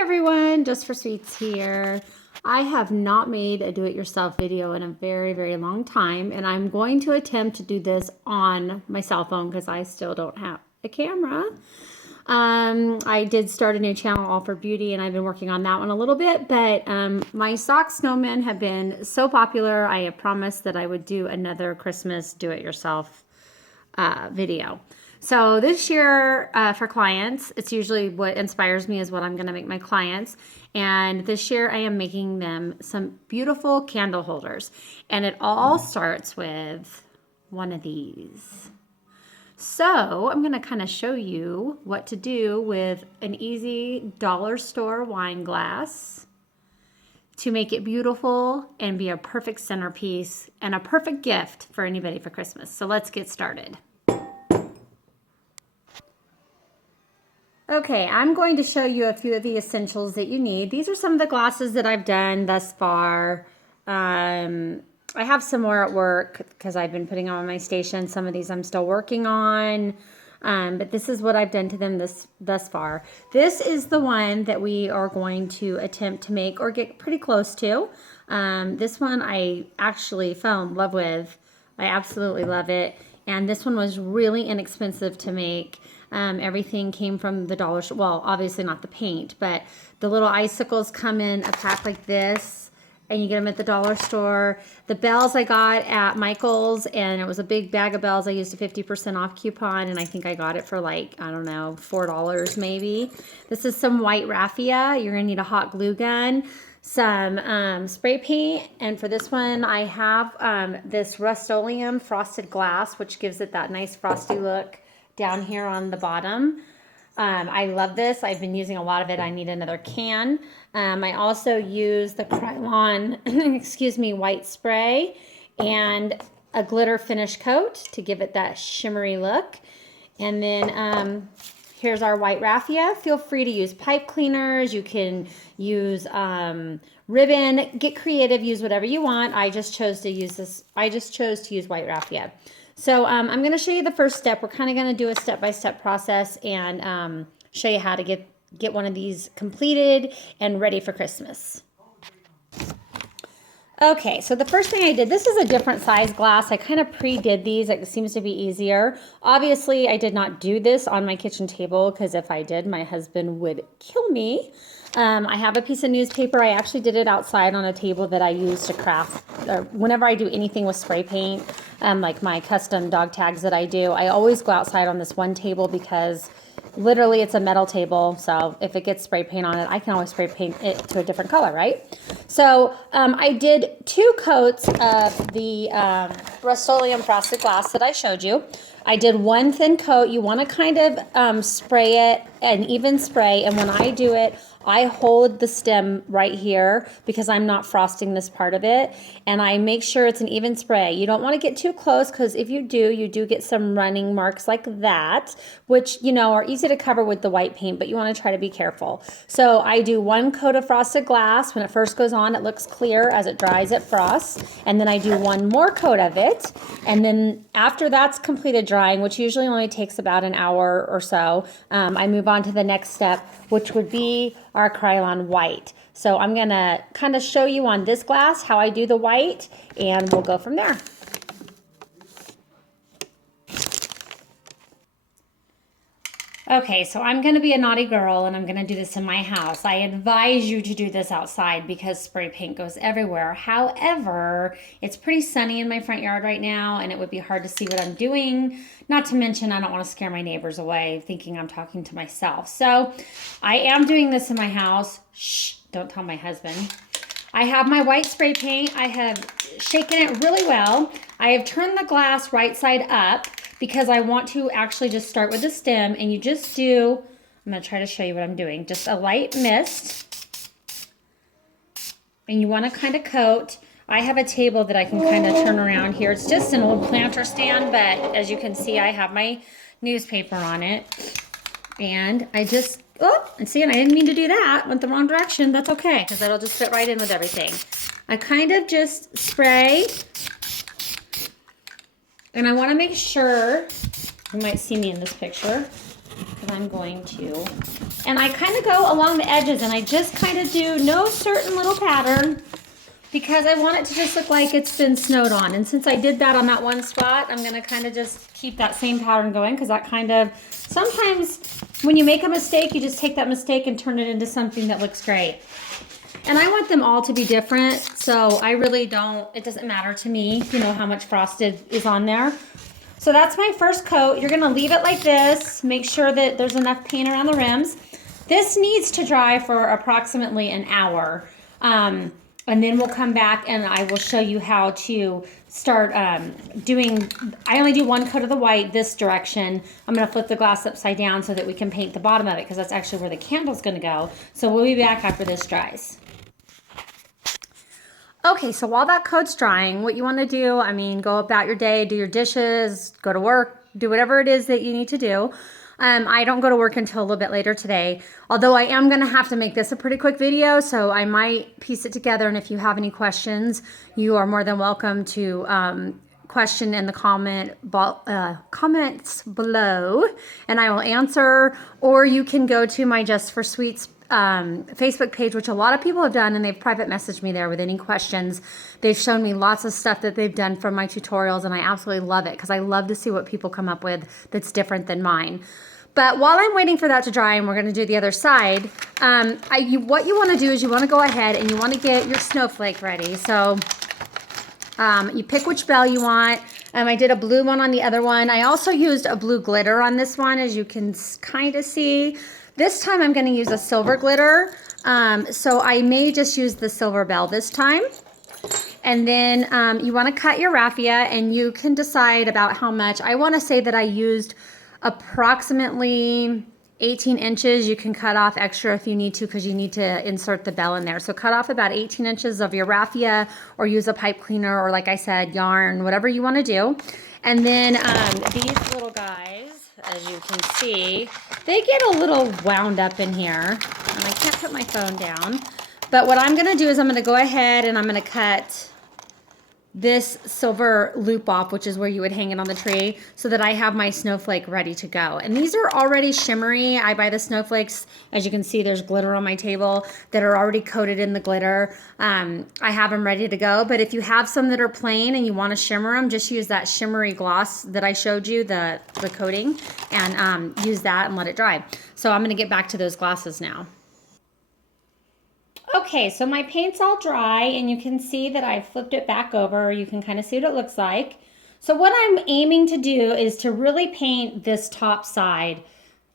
Hi everyone, Just for Sweets here. I have not made a do-it-yourself video in a very, very long time, and I'm going to attempt to do this on my cell phone because I still don't have a camera. I did start a new channel, All for Beauty, and I've been working on that one a little bit, but my sock snowmen have been so popular, I have promised that I would do another Christmas do-it-yourself video. So this year for clients, it's usually what inspires me is what I'm going to make my clients. And this year I am making them some beautiful candle holders. And it all starts with one of these. So I'm going to kind of show you what to do with an easy dollar store wine glass to make it beautiful and be a perfect centerpiece and a perfect gift for anybody for Christmas. So let's get started. Okay, I'm going to show you a few of the essentials that you need. These are some of the glasses that I've done thus far. I have some more at work because I've been putting them on my station. Some of these I'm still working on, but this is what I've done to them thus far. This is the one that we are going to attempt to make or get pretty close to. This one I actually fell in love with. I absolutely love it. And this one was really inexpensive to make. Everything came from the dollar store. Well, obviously not the paint, but the little icicles come in a pack like this, and you get them at the dollar store. The bells I got at Michael's, and it was a big bag of bells. I used a 50% off coupon, and I think I got it for like, I don't know, $4 maybe. This is some white raffia. You're gonna need a hot glue gun, some spray paint, and for this one I have this Rust-Oleum frosted glass, which gives it that nice frosty look down here on the bottom. I love this. I've been using a lot of it. I need another can. I also use the Krylon, excuse me, white spray and a glitter finish coat to give it that shimmery look. And then here's our white raffia. Feel free to use pipe cleaners. You can use ribbon. Get creative. Use whatever you want. I just chose to use this. I just chose to use white raffia. So I'm going to show you the first step. We're kind of going to do a step-by-step process and show you how to get one of these completed and ready for Christmas. Okay, so the first thing I did, this is a different size glass. I kind of pre-did these. It seems to be easier. Obviously, I did not do this on my kitchen table because if I did, my husband would kill me. I have a piece of newspaper. I actually did it outside on a table that I use to craft. Whenever I do anything with spray paint, like my custom dog tags that I do, I always go outside on this one table because literally it's a metal table. So if it gets spray paint on it, I can always spray paint it to a different color, right? So I did 2 coats of the Rust-Oleum frosted glass that I showed you. I did 1 thin coat. You want to kind of spray it, an even spray, and when I do it, I hold the stem right here because I'm not frosting this part of it, and I make sure it's an even spray. You don't want to get too close because if you do get some running marks like that, which, you know, are easy to cover with the white paint, but you want to try to be careful. So I do 1 coat of frosted glass. When it first goes on, it looks clear. As it dries, it frosts, and then I do 1 more coat of it, and then after that's completed drying, which usually only takes about an hour or so, I move on to the next step, which would be our Krylon white. So I'm going to kind of show you on this glass how I do the white, and we'll go from there. Okay, so I'm going to be a naughty girl and I'm going to do this in my house. I advise you to do this outside because spray paint goes everywhere. However, it's pretty sunny in my front yard right now and it would be hard to see what I'm doing. Not to mention, I don't want to scare my neighbors away thinking I'm talking to myself. So I am doing this in my house. Shh, don't tell my husband. I have my white spray paint. I have shaken it really well. I have turned the glass right side up because I want to actually just start with the stem, and you just do, I'm going to try to show you what I'm doing, just a light mist, and you want to kind of coat. I have a table that I can kind of turn around here. It's just an old planter stand, but as you can see, I have my newspaper on it, and I just, oh, and see, and I didn't mean to do that, went the wrong direction. That's okay, because that'll just fit right in with everything. I kind of just spray. And I want to make sure, you might see me in this picture, I'm going to. And I kind of go along the edges and I just kind of do no certain little pattern because I want it to just look like it's been snowed on. And since I did that on that one spot, I'm gonna kind of just keep that same pattern going because that kind of, sometimes when you make a mistake, you just take that mistake and turn it into something that looks great. And I want them all to be different, so I really don't, it doesn't matter to me, you know, how much frosted is on there. So that's my first coat. You're gonna leave it like this. Make sure that there's enough paint around the rims. This needs to dry for approximately an hour. And then we'll come back and I will show you how to start doing, I only do one coat of the white this direction. I'm gonna flip the glass upside down so that we can paint the bottom of it because that's actually where the candle's gonna go. So we'll be back after this dries. Okay, so while that coat's drying, what you want to do, I mean, go about your day, do your dishes, go to work, do whatever it is that you need to do. I don't go to work until a little bit later today, although I am going to have to make this a pretty quick video, so I might piece it together, and if you have any questions, you are more than welcome to question in the comments below, and I will answer, or you can go to my Just for Sweets Facebook page, which a lot of people have done, and they've private messaged me there with any questions. They've shown me lots of stuff that they've done from my tutorials, and I absolutely love it because I love to see what people come up with that's different than mine. But while I'm waiting for that to dry, and we're going to do the other side, what you want to do is you want to go ahead and you want to get your snowflake ready. So you pick which bell you want. I did a blue one on the other one. I also used a blue glitter on this one, as you can kind of see. This time I'm going to use a silver glitter, so I may just use the silver bell this time. And then you want to cut your raffia, and you can decide about how much. I want to say that I used approximately 18 inches. You can cut off extra if you need to because you need to insert the bell in there. So cut off about 18 inches of your raffia, or use a pipe cleaner, or like I said, yarn, whatever you want to do. And then these little guys, as you can see, they get a little wound up in here, and I can't put my phone down. But what I'm gonna do is I'm gonna go ahead and I'm gonna cut this silver loop off, which is where you would hang it on the tree, so that I have my snowflake ready to go. And these are already shimmery. I buy the snowflakes. As you can see, there's glitter on my table that are already coated in the glitter. I have them ready to go, but if you have some that are plain and you want to shimmer them, just use that shimmery gloss that I showed you, the coating, and use that and let it dry. So I'm gonna get back to those glosses now. Okay, so my paint's all dry, and you can see that I flipped it back over. You can kind of see what it looks like. So what I'm aiming to do is to really paint this top side.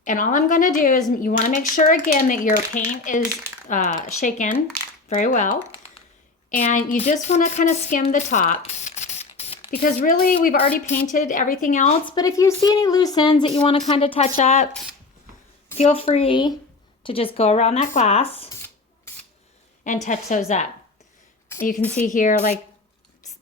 And all I'm gonna do is, you wanna make sure again that your paint is shaken very well. And you just wanna kind of skim the top, because really we've already painted everything else. But if you see any loose ends that you wanna kind of touch up, feel free to just go around that glass and touch those up. You can see here, like,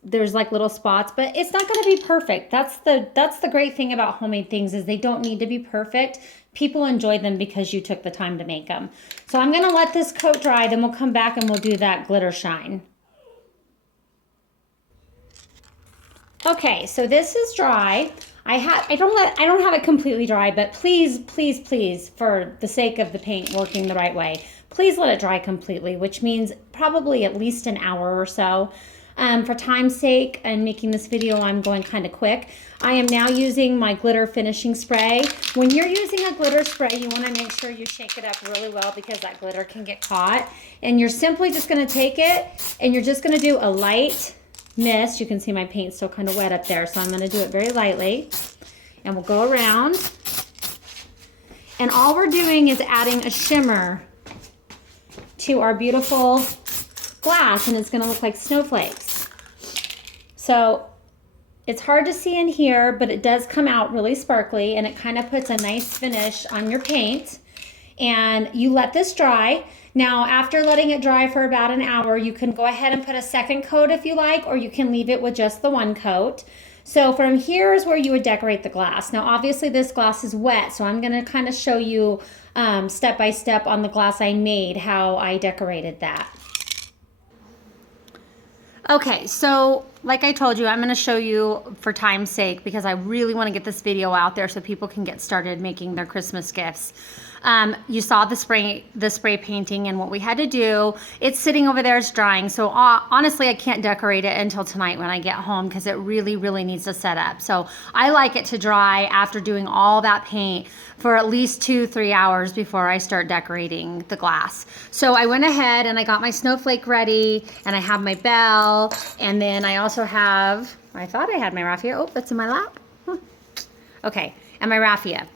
there's like little spots, but it's not gonna be perfect. That's the great thing about homemade things, is they don't need to be perfect. People enjoy them because you took the time to make them. So I'm gonna let this coat dry, then we'll come back and we'll do that glitter shine. Okay, so this is dry. I don't have it completely dry, but please, please, please, for the sake of the paint working the right way, please let it dry completely, which means probably at least an hour or so. For time's sake, and making this video, I'm going kind of quick. I am now using my glitter finishing spray. When you're using a glitter spray, you want to make sure you shake it up really well, because that glitter can get caught. And you're simply just going to take it, and you're just going to do a light mist. You can see my paint's still kind of wet up there, so I'm going to do it very lightly. And we'll go around. And all we're doing is adding a shimmer to our beautiful glass, and it's going to look like snowflakes. So it's hard to see in here, but it does come out really sparkly, and it kind of puts a nice finish on your paint. And you let this dry. Now, after letting it dry for about an hour, you can go ahead and put a second coat if you like, or you can leave it with just the one coat. So from here is where you would decorate the glass. Now, obviously this glass is wet, so I'm going to kind of show you step by step on the glass I made how I decorated that. Okay, so like I told you, I'm going to show you for time's sake because I really want to get this video out there so people can get started making their Christmas gifts. You saw the spray painting and what we had to do. It's sitting over there, it's drying. So honestly, I can't decorate it until tonight when I get home because it really, really needs to set up. So I like it to dry after doing all that paint for at least 2-3 hours before I start decorating the glass. So I went ahead and I got my snowflake ready and I have my bell, and then I also have, I thought I had my raffia. Oh, that's in my lap. Okay, and my raffia.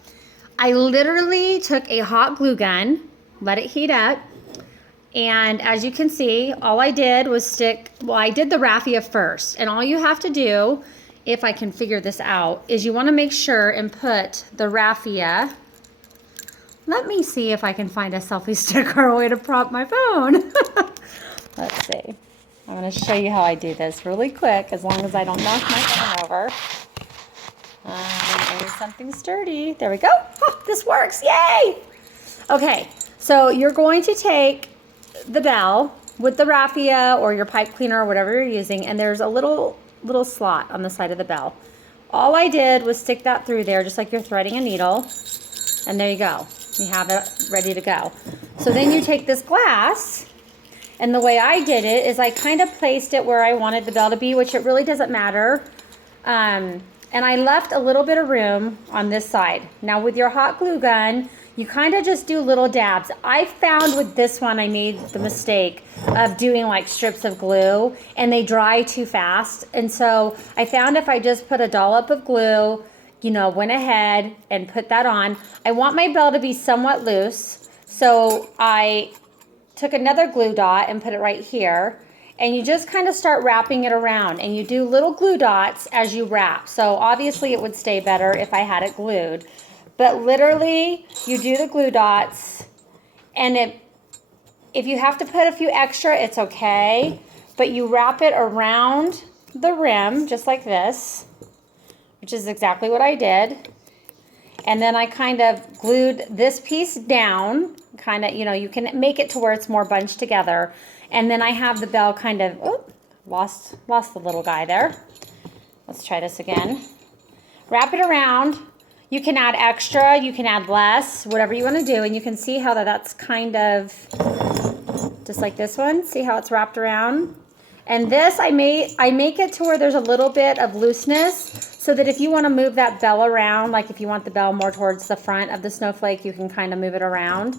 I literally took a hot glue gun, let it heat up, and as you can see, all I did was I did the raffia first, and all you have to do, if I can figure this out, is you want to make sure and put the raffia, let me see if I can find a selfie stick or a way to prop my phone. Let's see. I'm going to show you how I do this really quick, as long as I don't knock my phone over. I need something sturdy. There we go. Oh, this works. Yay! Okay, so you're going to take the bell with the raffia or your pipe cleaner or whatever you're using, and there's a little slot on the side of the bell. All I did was stick that through there just like you're threading a needle, and there you go. You have it ready to go. So then you take this glass, and the way I did it is I kind of placed it where I wanted the bell to be, which it really doesn't matter. And I left a little bit of room on this side. Now with your hot glue gun, you kind of just do little dabs. I found with this one, I made the mistake of doing like strips of glue and they dry too fast. And so I found if I just put a dollop of glue, you know, went ahead and put that on. I want my bell to be somewhat loose. So I took another glue dot and put it right here. And you just kind of start wrapping it around, and you do little glue dots as you wrap. So obviously it would stay better if I had it glued, but literally you do the glue dots, and if you have to put a few extra, it's okay, but you wrap it around the rim just like this, which is exactly what I did. And then I kind of glued this piece down, kind of, you know, you can make it to where it's more bunched together. And then I have the bell kind of, oh, lost the little guy there. Let's try this again. Wrap it around. You can add extra, you can add less, whatever you want to do. And you can see how that's kind of just like this one. See how it's wrapped around? And this, I make it to where there's a little bit of looseness so that if you want to move that bell around, like if you want the bell more towards the front of the snowflake, you can kind of move it around.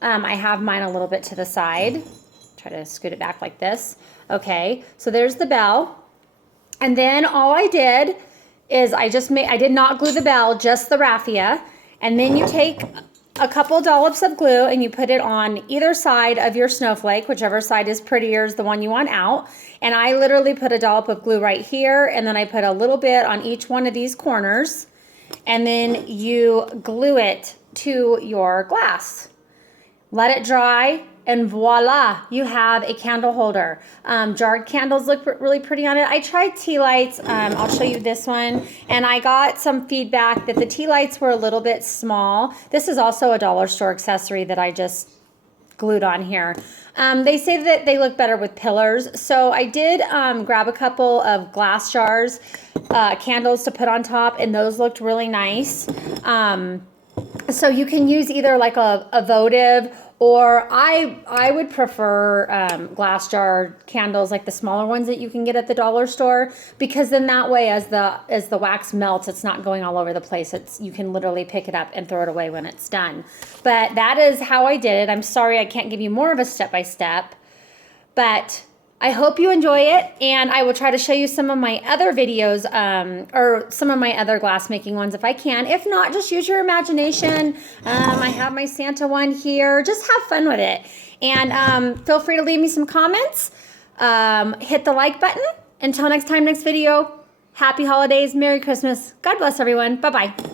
I have mine a little bit to the side. Try to scoot it back like this. Okay, so there's the bell. And then all I did is I did not glue the bell, just the raffia. And then you take a couple dollops of glue and you put it on either side of your snowflake, whichever side is prettier is the one you want out. And I literally put a dollop of glue right here, and then I put a little bit on each one of these corners, and then you glue it to your glass. Let it dry, and voila, you have a candle holder. Jarred candles look really pretty on it. I tried tea lights. I'll show you this one. And I got some feedback that the tea lights were a little bit small. This is also a dollar store accessory that I just glued on here. They say that they look better with pillars. So I did grab a couple of glass jars, candles to put on top, and those looked really nice. So you can use either like a votive, or I would prefer glass jar candles, like the smaller ones that you can get at the dollar store, because then that way as the wax melts, it's not going all over the place. You can literally pick it up and throw it away when it's done. But that is how I did it. I'm sorry I can't give you more of a step-by-step, but I hope you enjoy it, and I will try to show you some of my other videos or some of my other glass making ones if I can. If not, just use your imagination. I have my Santa one here. Just have fun with it. And feel free to leave me some comments. Hit the like button. Until next time, next video, happy holidays, Merry Christmas. God bless everyone. Bye-bye.